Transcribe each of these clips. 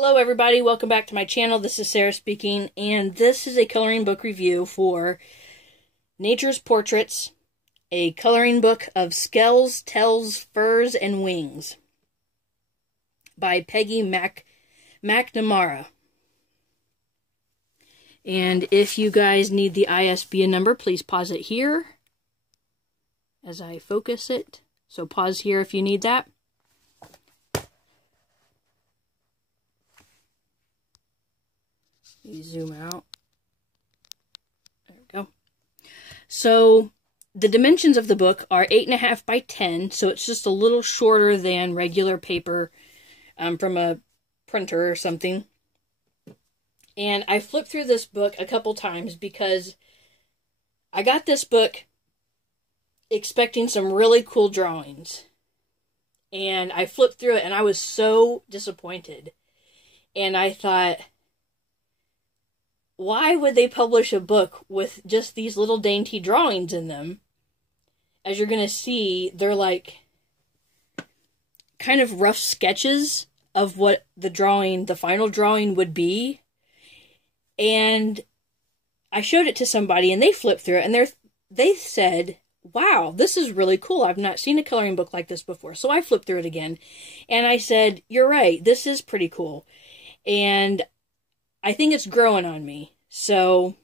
Hello everybody, welcome back to my channel. This is Sarah speaking, and this is a coloring book review for Nature's Portraits, a coloring book of Scales, Tells, Furs, and Wings by Peggy Macnamara. And if you guys need the ISBN number, please pause it here as I focus it. So pause here if you need that. Zoom out. There we go. So the dimensions of the book are 8.5 by 10, so it's just a little shorter than regular paper from a printer or something. And I flipped through this book a couple times because I got this book expecting some really cool drawings. And I flipped through it and I was so disappointed. And I thought, why would they publish a book with just these little dainty drawings in them? As you're going to see, they're like kind of rough sketches of what the final drawing would be. And I showed it to somebody and they flipped through it and they said, wow, this is really cool. I've not seen a coloring book like this before. So I flipped through it again and I said, you're right, this is pretty cool. And I think it's growing on me. So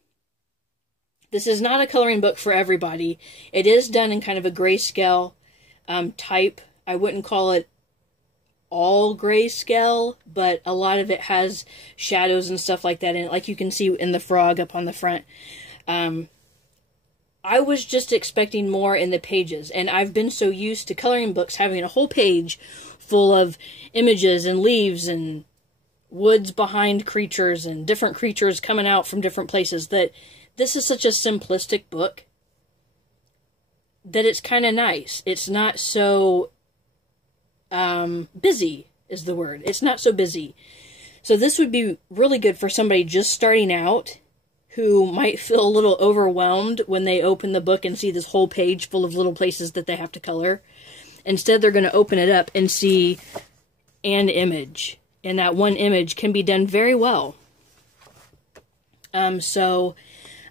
this is not a coloring book for everybody. It is done in kind of a grayscale type. I wouldn't call it all grayscale, but a lot of it has shadows and stuff like that in it, like you can see in the frog up on the front. I was just expecting more in the pages, and I've been so used to coloring books having a whole page full of images and leaves and woods behind creatures and different creatures coming out from different places, that this is such a simplistic book that it's kind of nice. It's not so busy is the word. It's not so busy. So this would be really good for somebody just starting out who might feel a little overwhelmed when they open the book and see this whole page full of little places that they have to color. Instead, they're going to open it up and see an image. And that one image can be done very well. So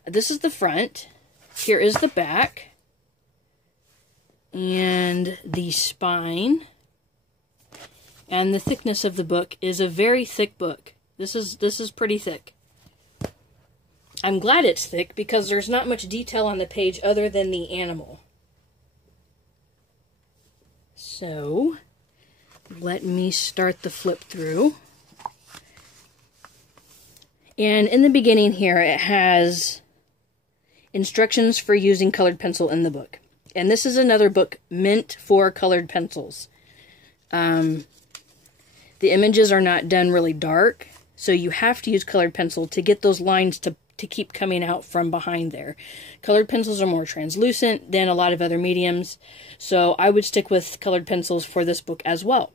this is the front. Here is the back. And the spine. And the thickness of the book is a very thick book. This is pretty thick. I'm glad it's thick because there's not much detail on the page other than the animal. So let me start the flip through. And in the beginning here, it has instructions for using colored pencil in the book. And this is another book meant for colored pencils. The images are not done really dark, so you have to use colored pencil to get those lines to keep coming out from behind there. Colored pencils are more translucent than a lot of other mediums, so I would stick with colored pencils for this book as well.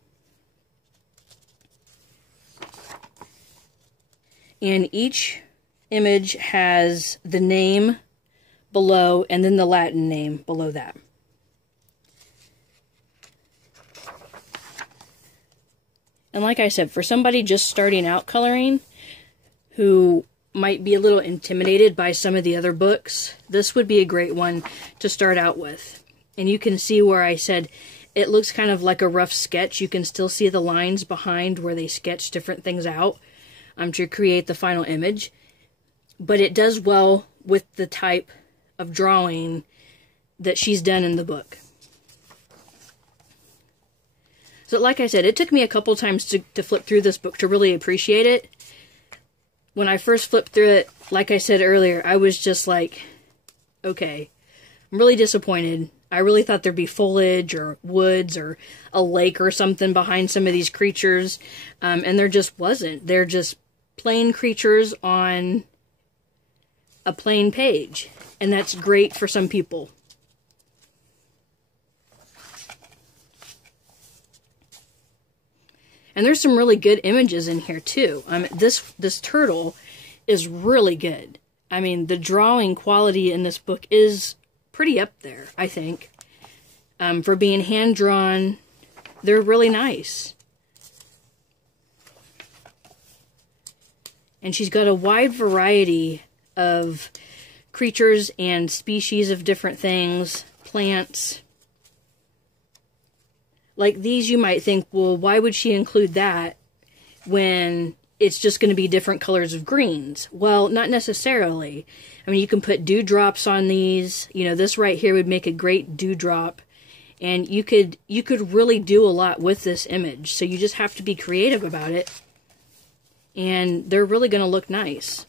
And each image has the name below and then the Latin name below that. And like I said, for somebody just starting out coloring who might be a little intimidated by some of the other books, this would be a great one to start out with. And you can see where I said it looks kind of like a rough sketch. You can still see the lines behind where they sketch different things out to create the final image. But it does well with the type of drawing that she's done in the book. So like I said, it took me a couple times to flip through this book to really appreciate it. When I first flipped through it, like I said earlier, I was just like, okay, I'm really disappointed. I really thought there'd be foliage or woods or a lake or something behind some of these creatures, and there just wasn't. They're just plain creatures on a plain page, and that's great for some people. And there's some really good images in here too. This turtle is really good. I mean, the drawing quality in this book is pretty up there, I think. For being hand-drawn, they're really nice. And she's got a wide variety of creatures and species of different things, plants. Like these, you might think, well, why would she include that when it's just going to be different colors of greens? Well, not necessarily. I mean, you can put dewdrops on these. You know, this right here would make a great dewdrop. And you could really do a lot with this image. So you just have to be creative about it. And they're really going to look nice.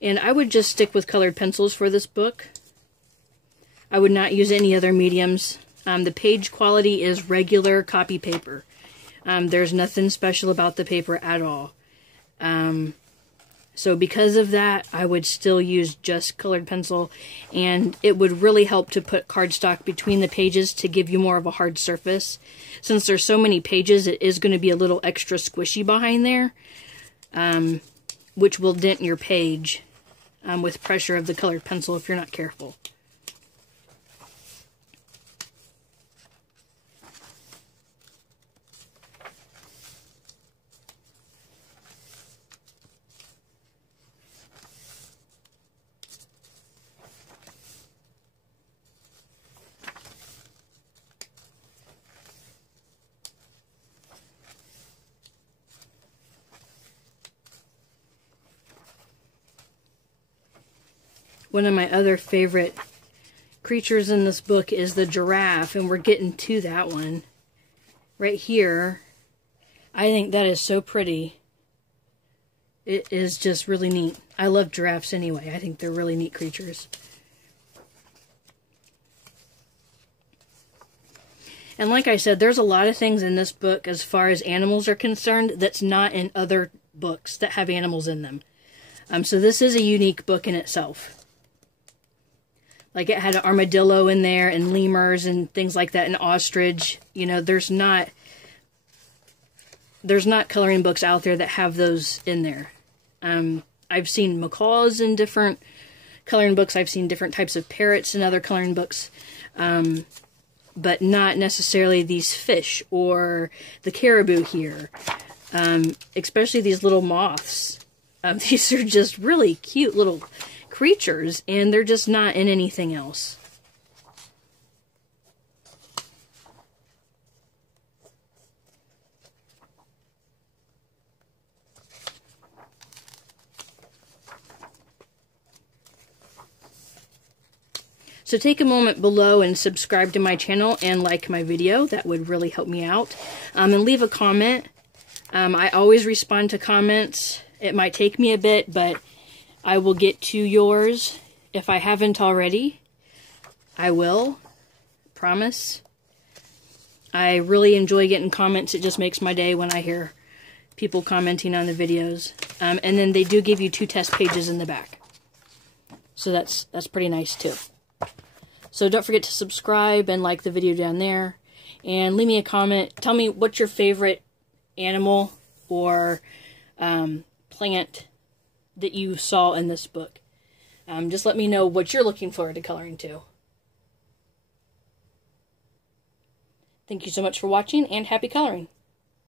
And I would just stick with colored pencils for this book. I would not use any other mediums. The page quality is regular copy paper. There's nothing special about the paper at all. So because of that, I would still use just colored pencil. And it would really help to put cardstock between the pages to give you more of a hard surface. Since there's so many pages, it is going to be a little extra squishy behind there. Which will dent your page. With pressure of the colored pencil if you're not careful. One of my other favorite creatures in this book is the giraffe, and we're getting to that one. Right here, I think that is so pretty. It is just really neat. I love giraffes anyway. I think they're really neat creatures. And like I said, there's a lot of things in this book as far as animals are concerned that's not in other books that have animals in them. So this is a unique book in itself. Like it had an armadillo in there and lemurs and things like that, and ostrich. You know, there's not coloring books out there that have those in there. I've seen macaws in different coloring books. I've seen different types of parrots in other coloring books. But not necessarily these fish or the caribou here. Especially these little moths. These are just really cute little creatures, and they're just not in anything else. So take a moment below and subscribe to my channel and like my video. That would really help me out. And leave a comment. I always respond to comments. It might take me a bit, but I will get to yours. If I haven't already, I will. Promise. I really enjoy getting comments. It just makes my day when I hear people commenting on the videos. And then they do give you 2 test pages in the back. So that's pretty nice too. So don't forget to subscribe and like the video down there. And leave me a comment. Tell me what's your favorite animal or plant that you saw in this book. Just let me know what you're looking forward to coloring to. Thank you so much for watching, and happy coloring.